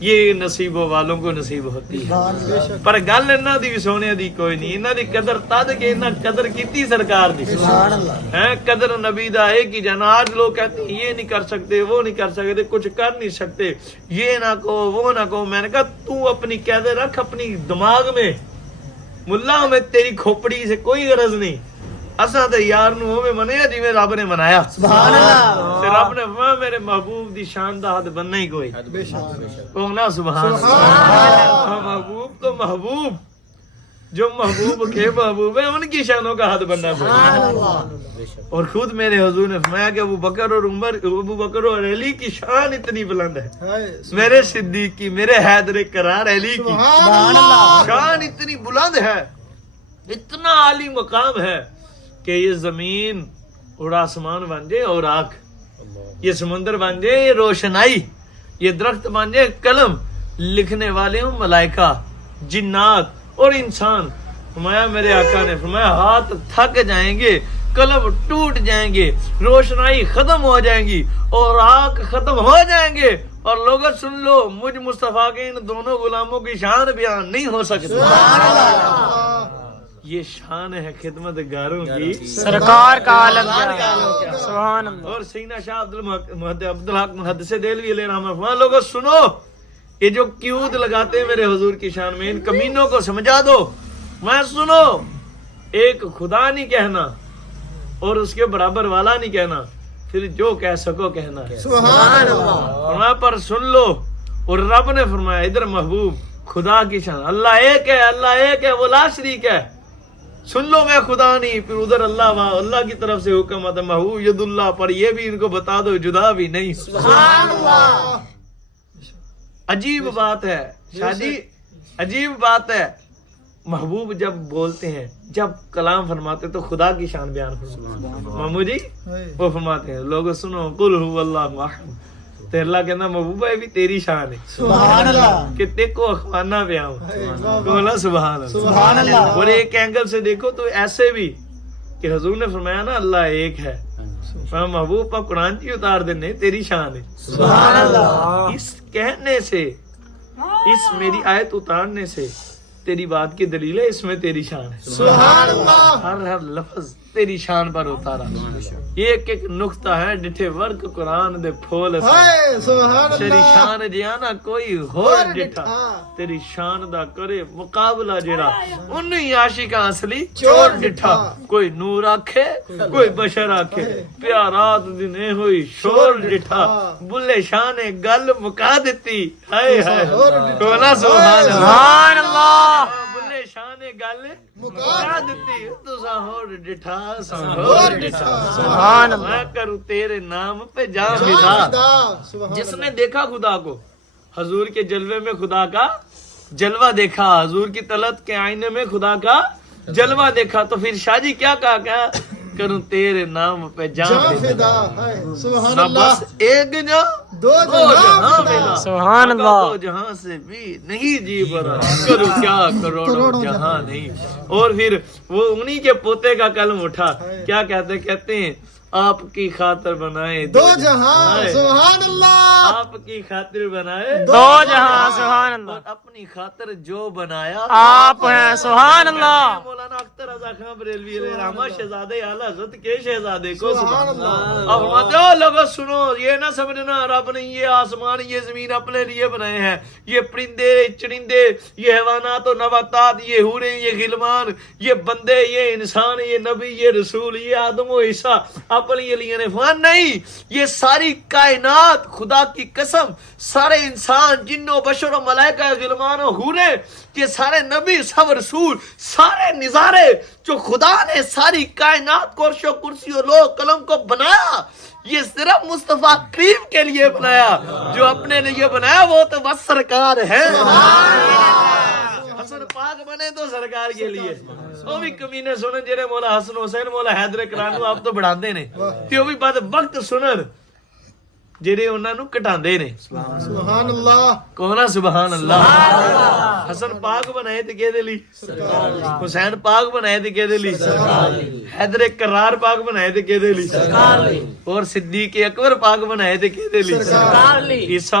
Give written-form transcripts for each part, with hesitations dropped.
یہ نصیبوں والوں کو نصیب ہوتی ہے پر گل انہاں دی سونے دی کوئی نہیں انہاں دی قدر تد کہ انہاں قدر کیتی سرکار دی ہیں قدر نبی دا ایک ہی جانا آج لوگ کہتے ہیں یہ نہیں کر سکتے وہ نہیں کر سکتے کچھ کر نہیں سکتے یہ نہ کہو وہ نہ کہو میں نے کہا تو اپنی قید رکھ اپنی دماغ میں ملا میں تیری کھوپڑی سے کوئی غرض نہیں اساں تے یار نو ہوے منیا جویں رب نے منایا سبحان اللہ تے رب نے فرمایا میرے محبوب دی شان دا حد بننا ہی کوئی بے شک کہنا سبحان اللہ محبوب تو محبوب جو محبوب کے محبوب ہیں ان کی شانوں کا حد بننا پڑے اور خود میرے حضور نے فرمایا کہ ابو بکر اور عمر ابو بکر اور علی کی شان اتنی بلند ہے میرے صدیق کی میرے حیدر کرار علی کی شان اتنی بلند ہے اتنا عالی مقام ہے کہ یہ زمین اور آسمان بن جائے اور آگ یہ سمندر بن جائے یہ روشنائی یہ درخت بن جائے قلم لکھنے والے ہوں ملائکہ جنات اور انسان فرمایا میرے آقا نے فرمایا ہاتھ تھک جائیں گے قلم ٹوٹ جائیں گے روشنائی ختم ہو جائیں گی اور آگ ختم ہو جائیں گے اور لوگ سن لو مجھ مصطفیٰ کے ان دونوں غلاموں کی شان بیان نہیں ہو سکتی یہ شان ہے خدمت گاروں کی سرکار کا عالم سبحان اللہ اور سینہ شاہ عبدالحق محدث دہلوی علیہ رحمہ فرمایا لوگوں سنو یہ جو قیود لگاتے ہیں میرے حضور کی شان میں ان کمینوں کو سمجھا دو میں سنو ایک خدا نہیں کہنا اور اس کے برابر والا نہیں کہنا پھر جو کہہ سکو کہنا ہے سبحان اللہ فرمایا پر سن لو اور رب نے فرمایا ادھر محبوب خدا کی شان اللہ ایک ہے وہ لا شریک ہے سن لو میں خدا نہیں پھر ادھر اللہ کی طرف سے حکم آتا محبوب ید اللہ پر یہ بھی ان کو بتا دو جدا بھی نہیں سبحان اللہ عجیب بات ہے شاہ جی عجیب بات ہے محبوب جب بولتے ہیں جب کلام فرماتے تو خدا کی شان بیان فرماتے مامو جی وہ فرماتے ہیں لوگوں سنو قل هو اللہ احد تو اللہ کہنا محبوبہ یہ بھی تیری شان ہے سبحان اللہ کہ دیکھو اخوانا پہ آؤں بولا سبحان اللہ سبحان اللہ اور ایک اینگل سے دیکھو تو ایسے بھی کہ حضور نے فرمایا نا اللہ ایک ہے محبوب آپ قرآن کی اتار دینے تیری شان ہے سبحان اللہ اس کہنے سے اس میری آیت اتارنے سے تیری بات کی دلیل ہے اس میں تیری شان ہے سبحان اللہ ہر لفظ تیری شان پر اتارا یہ ایک نقطہ ہے ڈٹھے ورک قرآن دے پھول تیری شان جیانا کوئی ہور ڈٹھا تیری شان دا کرے مقابلہ جڑا انہی عاشقاں اصلی چور ڈٹھا کوئی نور آکھے کوئی بشر آکھے پیارات دنے ہوئی شور ڈٹھا بلے شان گل مکا دیتی ہائے ہائے کونا سبحان اللہ بلے شان گل مکا دیتی تو سہور ڈٹھا سہور ڈٹھا سبحان اللہ میں کروں تیرے نام پہ جان فدا جس نے دیکھا خدا کو حضور کے جلوے میں خدا کا جلوہ دیکھا حضور کی طلعت کے آئینے میں خدا کا جلوہ دیکھا تو پھر شاہ جی کیا کہا کیا کروں تیرے نام پہ جان فدا سبحان اللہ بس ایک جہاں دو جہاں فدا سبحان اللہ دو جہاں سے بھی نہیں جی برا کروں کیا کروڑوں جہاں نہیں اور پھر وہ انہی کے پوتے کا کلم اٹھا کیا کہتے ہیں آپ کی خاطر بنائے دو جہاں سبحان اللہ آپ کی خاطر بنائے دو جہاں سبحان اللہ اپنی خاطر جو بنایا آپ ہیں سبحان اللہ مولانا اختر رضا خان بریلوی علیہ رحمہ شہزادے اعلیٰ حضرت کے شہزادے کو سبحان اللہ اب فرماتے ہو لوگوں سنو یہ نہ سمجھنا رب نے یہ آسمان یہ زمین اپنے لیے بنائے ہیں یہ پرندے چرندے یہ حیوانات و نباتات یہ حوریں یہ غلمان یہ بندے یہ انسان یہ نبی یہ رسول یہ آدم و عیسیٰ اپنے لیے نے فان نہیں یہ ساری کائنات خدا کی قسم سارے انسان جنوں بشر و ملائکہ غلمان و حوریں یہ سارے نبی سب رسول سارے نظارے جو خدا نے ساری کائنات کو عرش و کرسی و لوح قلم کو بنایا یہ صرف مصطفیٰ کریم کے لیے بنایا جو اپنے لیے بنایا وہ تو بس سرکار ہے حسن پاک بنے تو سرکار کے لیے وہ بھی کمینے سنن جڑے مولا حسن حسین مولا حیدر کرانو آپ تو بڑھان دے نے تے وہ بھی بعد وقت سنن ਜਿਹੜੇ ਉਹਨਾਂ ਨੂੰ ਘਟਾਉਂਦੇ ਨੇ। ਸੁਭਾਨ ਅੱਲਾਹ। ਕਹੋ ਸੁਭਾਨ ਅੱਲਾਹ। ਹਸਨ ਪਾਕ ਬਣਾਏ ਤੇ ਕਿਹਦੇ ਲਈ? ਸਰਕਾਰ ਲਈ। ਹੁਸੈਨ ਪਾਕ ਬਣਾਏ ਤੇ ਕਿਹਦੇ ਲਈ? ਸਰਕਾਰ ਲਈ। ਹੈਦਰ ਕਰਾਰ ਪਾਕ ਬਣਾਏ ਤੇ ਕਿਹਦੇ ਲਈ? ਸਰਕਾਰ ਲਈ। ਔਰ ਸਿੱਦੀਕ ਅਕਬਰ ਪਾਕ ਬਣਾਏ ਤੇ ਕਿਹਦੇ ਲਈ? ਸਰਕਾਰ ਲਈ। ਈਸਾ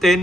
3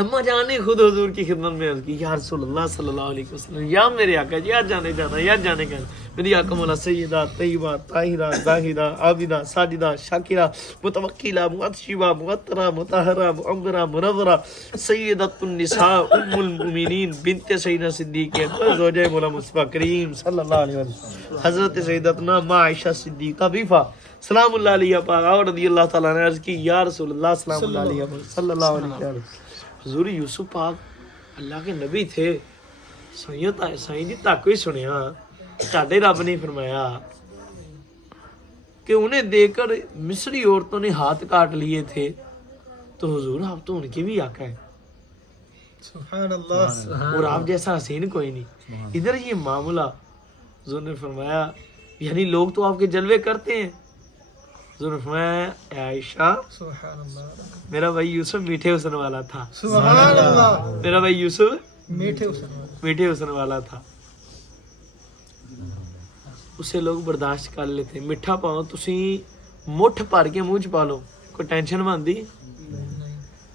اما جان نے خود حضور کی خدمت میں عرض کی یا رسول اللہ صلی اللہ علیہ وسلم یا میرے آقا جی یا جانے جانا یا جانے کا میری آقا مولا سیدہ طیبہ طاہرہ زاہدہ عابدہ ساجدہ شاکرہ متوکلہ معتشبہ معطرہ مطہرہ معمرہ منورہ سیدۃ النساء ام المؤمنین بنت سیدنا صدیق اکبر زوجہ مولا مصطفیٰ کریم صلی اللہ علیہ وسلم حضرت سیدتنا ماں عائشہ صدیقہ بیفہ سلام اللہ علیہ پاک اور رضی اللہ تعالیٰ نے عرض کی یا رسول اللہ سلام اللہ علیہ صلی اللہ علیہ وسلم حضور یوسف پاک اللہ کے نبی تھے سائیں جی تک ہی سنیا تاڈے رب نے فرمایا کہ انہیں دیکھ کر مصری عورتوں نے ہاتھ کاٹ لیے تھے تو حضور آپ تو ان کے بھی آقا ہے سبحان اللہ اور آپ جیسا حسین کوئی نہیں ادھر یہ معاملہ حضور نے فرمایا یعنی لوگ تو آپ کے جلوے کرتے ہیں حضور نے فرمایا اے عائشہ سبحان اللہ میرا بھائی یوسف میٹھے حسن والا تھا سبحان اللہ میرا بھائی یوسف میٹھے حسن میٹھے حسن والا تھا اسے لوگ برداشت کر لیتے میٹھا پاؤ تسی مٹھ بھر کے منہ چ پا لو کوئی ٹینشن بنتی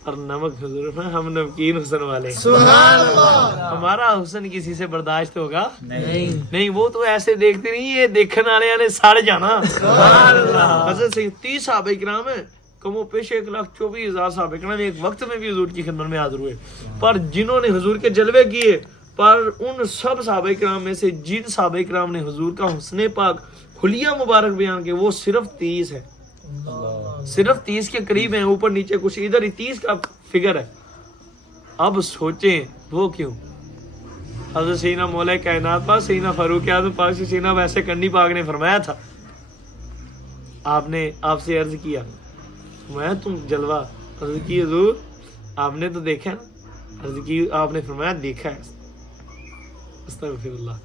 پر نمک حضور ہم نمکین حسن والے سبحان اللہ ہمارا حسن کسی سے برداشت ہوگا نہیں وہ تو ایسے دیکھتے نہیں یہ دیکھنے والے نے سڑ جانا حضرت سے 30 صحابہ کرام ہیں کم و پیش 1,24,000 صحابہ کرام ایک وقت میں بھی حضور کی خدمت میں حاضر ہوئے پر جنہوں نے حضور کے جلوے کیے پر ان سب صحابہ کرام میں سے جن صحابہ کرام نے حضور کا حسن پاک حلیہ مبارک بیان کیا وہ صرف 30 ہے صرف 30 کے قریب ہیں اوپر نیچے کچھ ادھر ہی 30 کا فگر ہے اب سوچیں وہ کیوں حضرت سیدنا مولا کائنات پاک سیدنا فاروق اعظم پاک سے سیدنا ویسے کنی پاک نے فرمایا تھا آپ نے آپ سے عرض کیا میں تم جلوہ عرض کی حضور آپ نے تو دیکھا نا عرض کی آپ نے فرمایا دیکھا ہے استغفر اللہ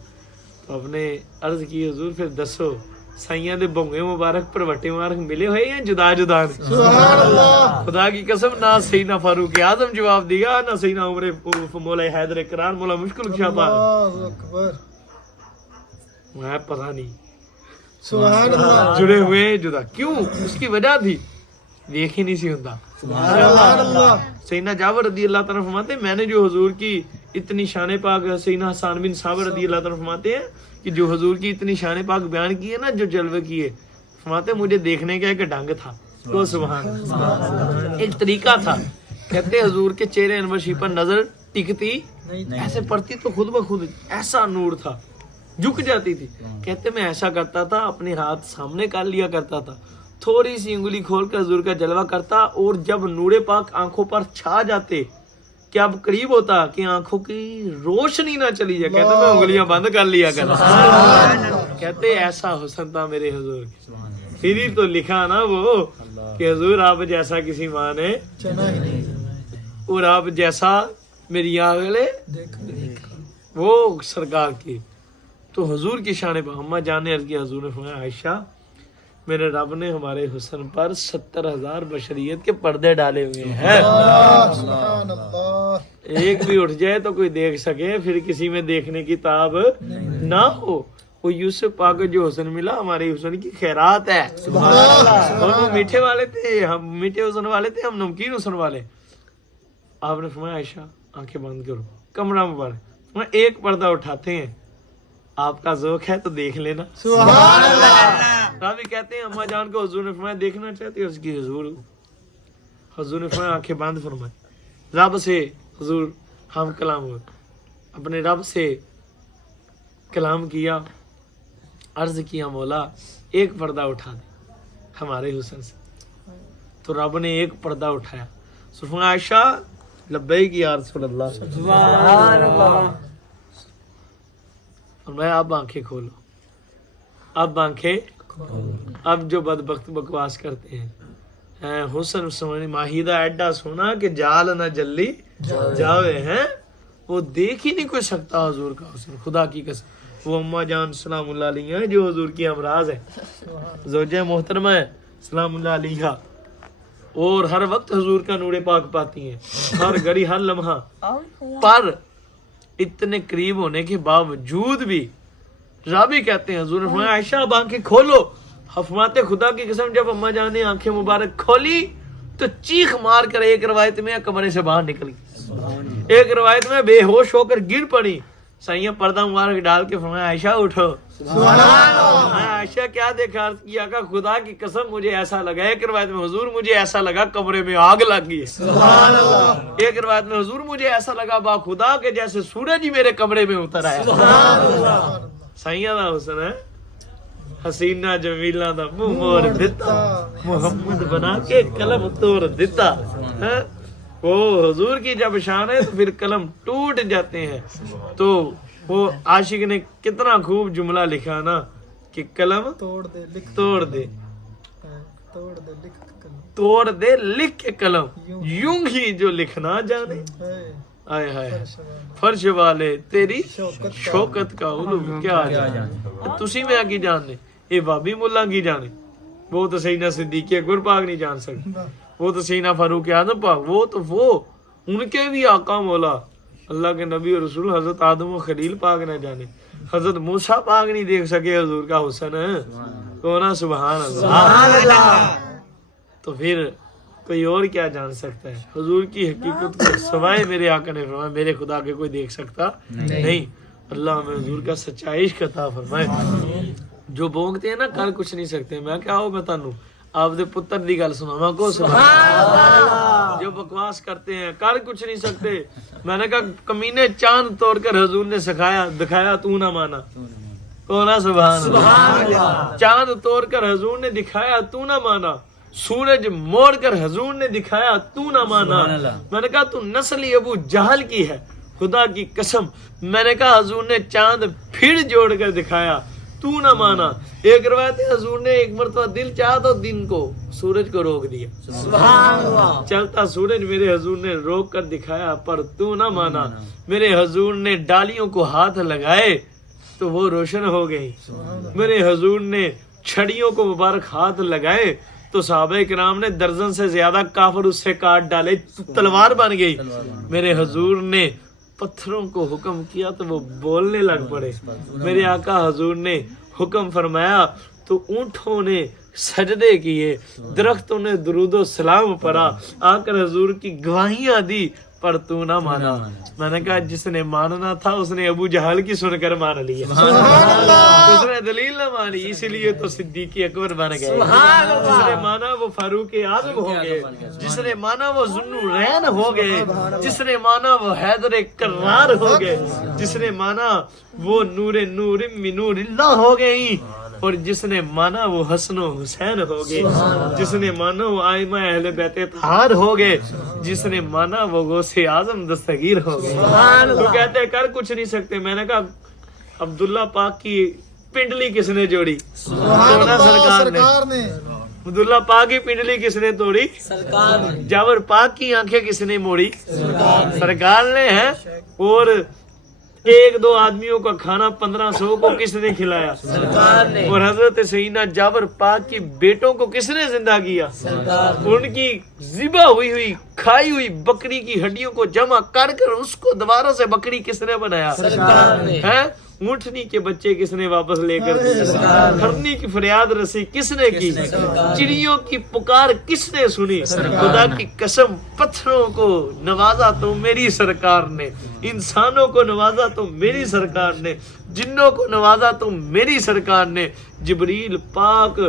تو آپ نے عرض کی حضور پھر دسو سائیاں دے بونگے مبارک پر وٹے مبارک ملے ہوئے یا جدا جدا سبحان اللہ خدا کی قسم نہ سیدنا فاروق اعظم جواب دیا نہ سیدنا عمر مولا حیدر کرار مولا مشکل کشا پاک اللہ اکبر میں پتہ نہیں سبحان اللہ جڑے ہوئے جدا کیوں اس کی وجہ تھی دیکھ ہی نہیں سی ہوتا سبحان اللہ سیدنا جابر رضی اللہ تعالیٰ فرماتے ہیں میں نے جو حضور کی اتنی شان پاک سیدنا حسان بن صابر رضی اللہ تعالیٰ فرماتے ہیں کہ جو حضور کی اتنی شان پاک بیان کی ہے نا جو جلوے کیے فرماتے ہیں مجھے دیکھنے کا ایک ڈھنگ تھا تو سبحان اللہ ایک طریقہ تھا کہتے ہیں حضور کے چہرے انورشی پر نظر ٹکتی ایسے پڑتی تو خود بخود ایسا نور تھا جھک جاتی تھی کہتے میں ایسا کرتا تھا اپنے ہاتھ سامنے کر لیا کرتا تھا تھوڑی سی انگلی کھول کر حضور کا جلوہ کرتا اور جب نور پاک آنکھوں پر چھا جاتے کہ اب قریب ہوتا کہ آنکھوں کی روشنی نہ چلی جائے کہتے میں انگلیاں بند کر لیا کرتا کہتے ایسا حسن تھا میرے حضور پھر ہی تو لکھا نا وہ کہ حضور آپ جیسا کسی ماں نے چنا ہی نہیں اور آپ جیسا میری آنکھیں وہ سرکار کی تو حضور کی شان پہ ہمہ جانے عرض کیا حضور نے فرمایا عائشہ میرے رب نے ہمارے حسن پر 70,000 بشریت کے پردے ڈالے ہوئے ہیں سبحان اللہ ایک بھی اٹھ جائے تو کوئی دیکھ سکے پھر کسی میں دیکھنے کی تاب نہ ہو وہ یوسف پاک کو جو حسن ملا ہمارے حسن کی خیرات ہے اور وہ میٹھے والے تھے ہم میٹھے حسن والے تھے ہم نمکین حسن والے آپ نے فرمایا عائشہ آنکھیں بند کرو کمرہ مبارک ایک پردہ اٹھاتے ہیں آپ کا ذوق ہے تو دیکھ لینا سبحان اللہ راوی کہتے ہیں اماں جان کو حضور نے فرمایا دیکھنا چاہتے ہیں اس کی حضور نے فرمایا آنکھیں بند فرمائے رب سے حضور ہم کلام ہو اپنے رب سے کلام کیا عرض کیا مولا ایک پردہ اٹھا دے ہمارے حسن سے تو رب نے ایک پردہ اٹھایا فرمایا عائشہ لبیک یا رسول اللہ سبحان اللہ فرمایا اب آنکھیں کھولو اب آنکھیں اب جو بدبخت بکواس کرتے ہیں حسن سمجھنے ماہیدہ ایڈا سونا کہ جال نہ جلی جاوے ہیں وہ دیکھ ہی نہیں کوئی سکتا حضور کا حسن خدا کی قسم وہ اماں جان سلام اللہ علیہ ہیں جو حضور کی امراض ہے زوجہ محترمہ ہے سلام اللہ علیہ اور ہر وقت حضور کا نور پاک پاتی ہیں ہر گھڑی ہر لمحہ پر اتنے قریب ہونے کے باوجود بھی رابی کہتے ہیں حضور نے فرمایا عائشہ اب آنکھیں کھولو فرماتے خدا کی قسم جب اماں جان نے آنکھیں مبارک کھولی تو چیخ مار کر ایک روایت میں کمرے سے باہر نکل گئی ایک روایت میں بے ہوش ہو کر گر پڑی، سائیاں پردہ مبارک ڈال کے فرمایا عائشہ اٹھو. عائشہ کیا دیکھا؟ عرض کیا کہ خدا کی قسم مجھے ایسا لگا. ایک روایت میں حضور مجھے ایسا لگا کمرے میں آگ لگ گئی. ایک روایت میں حضور مجھے ایسا لگا با خدا کہ جیسے سورج ہی میرے کمرے میں اتر آیا. سائیاں دا حسن ہے، حسینہ جمیلہ دا منہ مور دتا، محمد بنا کے قلم توڑ دیتا. وہ حضور کی جب شان ہے تو پھر قلم ٹوٹ جاتے ہیں. تو وہ عاشق نے کتنا خوب جملہ لکھا نا کہ قلم توڑ دے توڑ دے لکھ کے قلم، یوں ہی جو لکھنا جانے. آئے ہائے فرش والے تیری شوکت کا علم کیا جانے. تسی میں کی جاننے، اے بابی ملا کی جانے. وہ تو سیدنا صدیق اکبر پاک نہیں جان سکتے، وہ تو سیدنا فاروق اعظم پاک، وہ ان کے بھی آقا مولا اللہ کے نبی اور رسول حضرت آدم و خلیل پاک نہ جانے. حضرت موسیٰ پاک نہیں دیکھ سکے حضور کا حسن ہے. کونا سبحان اللہ. تو پھر کوئی اور کیا جان سکتا ہے حضور کی حقیقت کو سوائے میرے آقا نے فرمایا میرے خدا کے کوئی دیکھ سکتا نہیں. اللہ ہمیں حضور کا سچا عشق عطا فرمائے. جو بونگتے ہیں نا کر کچھ نہیں سکتے. میں کیا ہوں میں تانوں آپ دے پتر دی گل سناواں کو سبحان. جو بکواس کرتے ہیں کر کچھ نہیں سکتے. میں نے کہا کمینے چاند توڑ کر حضور نے سکھایا دکھایا تو نہ مانا. کونا سبحان اللہ. چاند توڑ کر حضور نے دکھایا تو نہ مانا، سورج موڑ کر حضور نے دکھایا تو نہ مانا. میں نے کہا تو نسلی ابو جہل کی ہے خدا کی قسم. میں نے کہا حضور نے چاند پھر جوڑ کر دکھایا تو نہ مانا. ایک روایت ہے حضور نے ایک مرتبہ دل چاہا تو دن کو سورج کو روک دیا. سبحان اللہ. چلتا سورج میرے حضور نے روک کر دکھایا پر تو نہ مانا. میرے حضور نے ڈالیوں کو ہاتھ لگائے تو وہ روشن ہو گئی. میرے حضور نے چھڑیوں کو مبارک ہاتھ لگائے تو صحابہ کرام نے درجن سے زیادہ کافر اس سے کاٹ ڈالے، تلوار بن گئی. میرے حضور نے پتھروں کو حکم کیا تو وہ بولنے لگ پڑے. میرے آقا حضور نے حکم فرمایا تو اونٹوں نے سجدے کیے، درختوں نے درود و سلام پڑھا، آ کر حضور کی گواہیاں دی پر تو نہ مانا. میں نے کہا جس نے ماننا تھا اس نے ابو جہل کی سن کر مان لیا. اس نے دلیل نہ مانی اس لیے تو صدیق اکبر بن گئے. جس نے مانا وہ فاروق اعظم ہو گئے، جس نے مانا وہ ذوالنورین ہو گئے، جس نے مانا وہ حیدر کرار ہو گئے، جس نے مانا وہ نور من نور اللہ ہو گئی، اور جس نے مانا وہ حسن و حسین ہو گئے، جس نے مانا وہ آئمہ اہل بیت طہار ہو گئے، جس نے مانا وہ غوث اعظم دستگیر ہو گئے. تو کہتے کر کچھ نہیں سکتے. میں نے کہا عبداللہ پاک کی پنڈلی کس نے جوڑی؟ سرکار نے. عبداللہ پاک کی پنڈلی کس نے توڑی؟ سرکار نے. جاور پاک کی آنکھیں کس نے موڑی؟ سرکار نے ہے. اور ایک دو آدمیوں کا کھانا 1500 کو کس نے کھلایا؟ سرکار نے. اور حضرت سیدنا جابر پاک کی بیٹوں کو کس نے زندہ کیا؟ سرکار نے. ان کی ذبح ہوئی کھائی ہوئی بکری کی ہڈیوں کو جمع کر کر اس کو دوبارہ سے بکری کس نے بنایا؟ سرکار نے. اونٹنی کے بچے کس نے واپس لے کر دیے؟ ہرنی کی فریاد رسی کس نے کی؟ چڑیوں کی پکار کس نے سنی؟ خدا کی قسم پتھروں کو نوازا تو میری سرکار نے، انسانوں کو نوازا تو میری سرکار نے، جنوں کو نوازا تو میری سرکار نے. جبریل پاک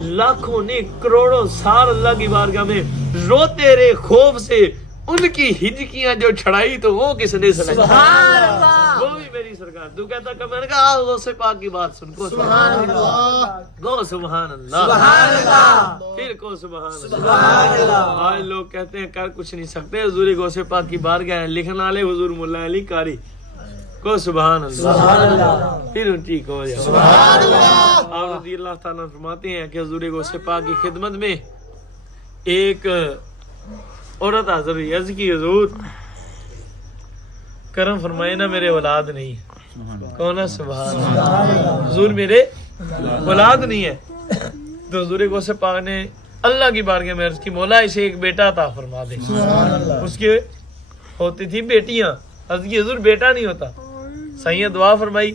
لاکھوں نے کروڑوں سال اللہ کی بارگاہ میں روتے رہے خوف سے. ان کی ہجکیاں جو چھڑائی تو وہ کس نے سنائی؟ وہ بھی میری سرکار. تو کہتا کہ میں نے کہا غوث پاک کی بات سن کو سبحان اللہ، گو سبحان اللہ، پھر کو سبحان اللہ. آج لوگ کہتے ہیں کر کچھ نہیں سکتے. حضور غوث پاک کی بارگاہ ہے لکھنے والے حضور مولا علی قاری کو سبحان اللہ، پھر ٹھیک ہو جائے. آپ رضی اللہ تعالیٰ فرماتے ہیں کہ حضور غوث پاک کی خدمت میں ایک عورت حاضر ہوئی. عرض کی حضور کرم فرمائے نا میرے اولاد نہیں. کون ہے؟ سبحان اللہ. حضور میرے اولاد نہیں ہے. تو حضور غوث پاک نے اللہ کی بارگاہ میں عرض کی مولا اسے ایک بیٹا عطا فرما دے. اس کے ہوتی تھی بیٹیاں. عرض کی حضور بیٹا نہیں ہوتا. سائیں دعا فرمائی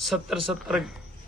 70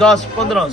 10 15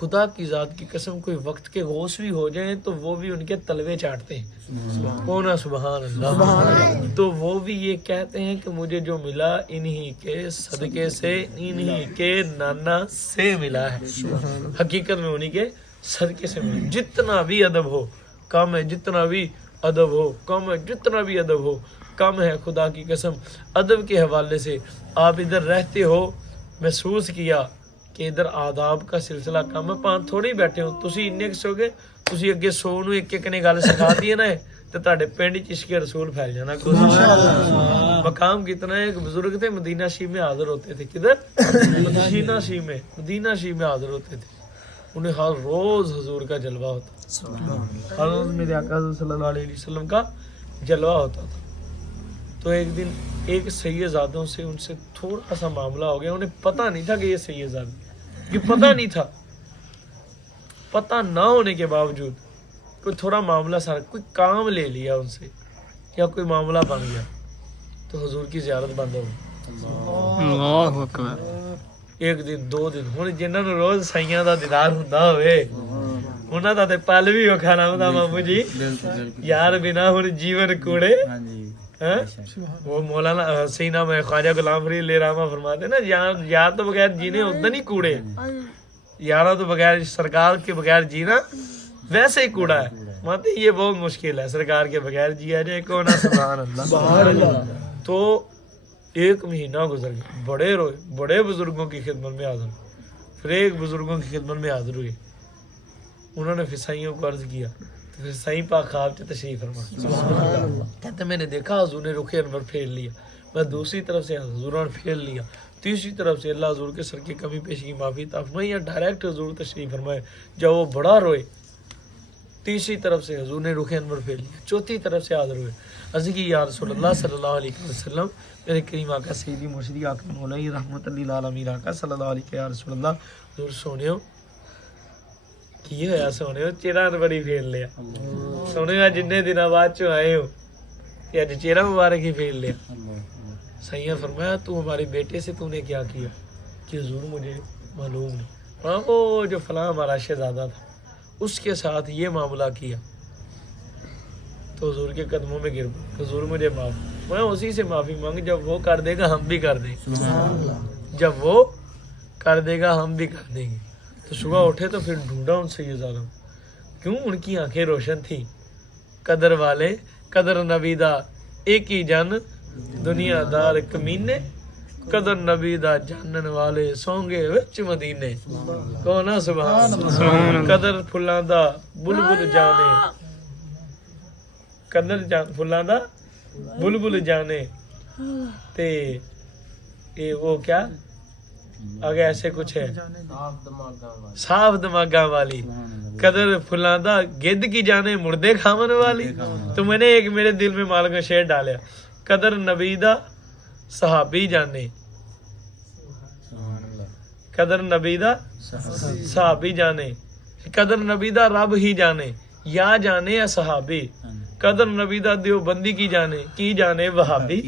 خدا کی ذات کی قسم کوئی وقت کے غوث بھی ہو جائیں تو وہ بھی ان کے تلوے چاٹتے ہیں، کون سبحان اللہ، تو وہ بھی یہ کہتے ہیں کہ مجھے جو ملا انہی کے صدقے سے، انہی کے نانا سے ملا ہے، حقیقت میں انہی کے صدقے سے ملا۔ جتنا بھی ادب ہو کم ہے، جتنا بھی ادب ہو کم ہے، جتنا بھی ادب ہو کم ہے، خدا کی قسم ادب کے حوالے سے آپ ادھر رہتے ہو، محسوس کیا کہ ادھر آداب کا سلسلہ کم ہے، پانچ تھوڑی بیٹھے ہو، تسی اننے سو گے، تسی اگے 100 نو ایک ایک نے گل سکھا دی نا تو تہاڈے پنڈ وچ عشق رسول پھیل جانا۔ مقام کتنا ہے، ایک بزرگ تھے مدینہ شریف میں حاضر ہوتے تھے، کدھر؟ مدینہ شریف میں حاضر ہوتے تھے، انہیں ہر روز حضور کا جلوہ ہوتا، ہر روز میرے آقا صلی اللہ علیہ وسلم کا جلوہ ہوتا تھا۔ تو ایک دن ایک سیدزادوں سے ان سے تھوڑا سا معاملہ ہو گیا، انہیں پتہ نہیں تھا کہ یہ سیدزادے، یہ پتہ نہیں تھا، پتہ نہ ہونے کے باوجود کوئی تھوڑا معاملہ سارا کوئی کام لے لیا ان سے یا کوئی معاملہ بن گیا تو حضور کی زیارت بند ہو گئی۔ اللہ اکبر۔ ایک دن دو دن ہوں جنہوں نے روز سائیاں دا دیدار ہوندا ہوئے انہاں دا تے پل بھی کھانا ہوندا مامو جی، یار بنا ہن جیون کوڑے، وہ مولانا سینا میں خواجہ غلام فرید لے رحمہ فرماتے نا، یار تو بغیر جینے ادھر ہی کوڑے، یاروں تو بغیر سرکار کے بغیر جینا ویسے ہی کوڑا ہے، ماتے یہ بہت مشکل ہے سرکار کے بغیر جیا جائے، کون سبحان اللہ۔ تو ایک مہینہ گزر گیا، بڑے روئے، بڑے بزرگوں کی خدمت میں حاضر، پھر ایک بزرگوں کی خدمت میں حاضر ہوئے، انہوں نے پھر سائیوں کو عرض کیا، پھر سائیں پاک خواب سے تشریف فرما، کہتے میں نے دیکھا حضور نے رخ انور پھیر لیا، میں دوسری طرف سے حضور نے پھیر لیا، تیسری طرف سے اللہ حضور کے سر کی کمی پیشی کی معافی عطا فرمائے، یا ڈائریکٹ حضور تشریف فرمائے، جب وہ بڑا روئے، تیسری طرف سے حضور نے رخ انور پھیر لیا، چوتھی طرف سے حاضر ہوئے، عرض کی یا رسول اللہ صلی اللہ علیہ وسلم، میرے کریم آقا سیدی مرشدی آقا مولائی رحمت للعالمین آقا صلی اللہ علیہ یا رسول اللہ، حضور سونے ہو کی ہویا، سونے ہو چہرہ بڑی پھیر لیا، سونے ہو جننے دن بعد چو آئے ہو کہ اج چہرہ مبارک ہی پھیر لیا۔ سیاں فرمایا تو ہمارے بیٹے سے تو نے کیا کیا؟ کہ حضور مجھے معلوم نہیں، ہاں وہ جو فلاں ہمارا شہزادہ تھا اس کے ساتھ یہ معاملہ کیا، تو حضور کے قدموں میں گر پڑا، حضور مجھے معاف، میں اسی سے معافی مانگ، جب وہ کر دے گا ہم بھی کر دیں گے، جب وہ کر دے گا ہم بھی کر دیں گے۔ تو صبح اٹھے تو پھر ڈھونڈا ان سے یہ ظالم، کیوں؟ ان کی آنکھیں روشن تھیں، قدر والے قدر نبی دا ایک ہی جان، دنیا دار کمینے، قدر نبی دا جانن والے سونگے وچ مدینے، کونا سبحان، قدر پھلاں دا بلبل جانے، قدر پھلاں دا بلبل جانے، تے اے وہ کیا آگے ایسے کچھ ہے، صاف دماغاں والی، قدر پھلاں دا گد کی جانے مردے کھاون والی۔ تو میں نے ایک میرے دل میں مالک کا شعر ڈالیا، قدر نبی دا صحابی جانے، قدر نبی دا صحابی جانے، قدر نبی دا رب ہی جانے، یا جانے یا صحابی، قدر نبی دا دیوبندی کی جانے وہابی،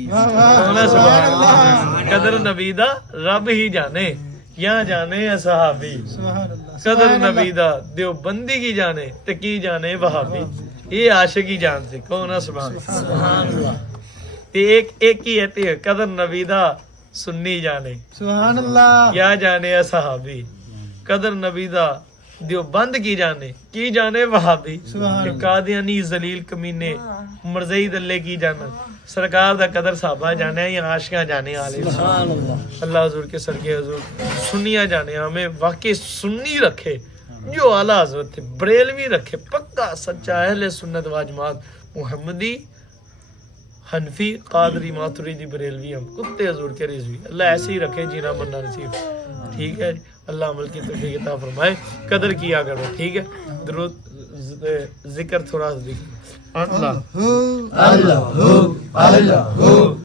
قدر نبی دا رب ہی جانے، یا جانے یا صحابی، قدر نبی دا دیوبندی کی جانے تے کی جانے وہابی، یہ عاشقی جان سے، کون سبحان اللہ۔ ایک ہی ہے قدر نبی دا سنی جانے، سبحان اللہ، یا جانے یا صحابی، قدر نبی دا دیوبند کی جانے وہابی، قادیانی ذلیل کمینے مرزئی دلے کی جانا، سرکار دا قدر صحابہ جانے یا عاشقاں جانے والے، اللہ حضور کے سر کے حضور سنیاں جانے، ہمیں واقعی سنی رکھے، جو اعلیٰ حضرت تھے بریلوی رکھے، پکا سچا اہل سنت و جماعت، محمدی حنفی قادری ماتریدی بریلوی، ہم کتے حضور کے رضوی، اللہ ایسے ہی رکھے جینا مرنا نصیب، ٹھیک ہے، اللہ عمل کی توفیق عطا فرمائے، قدر کیا کرو، ٹھیک ہے، درود ذکر تھوڑا ذکر اللہ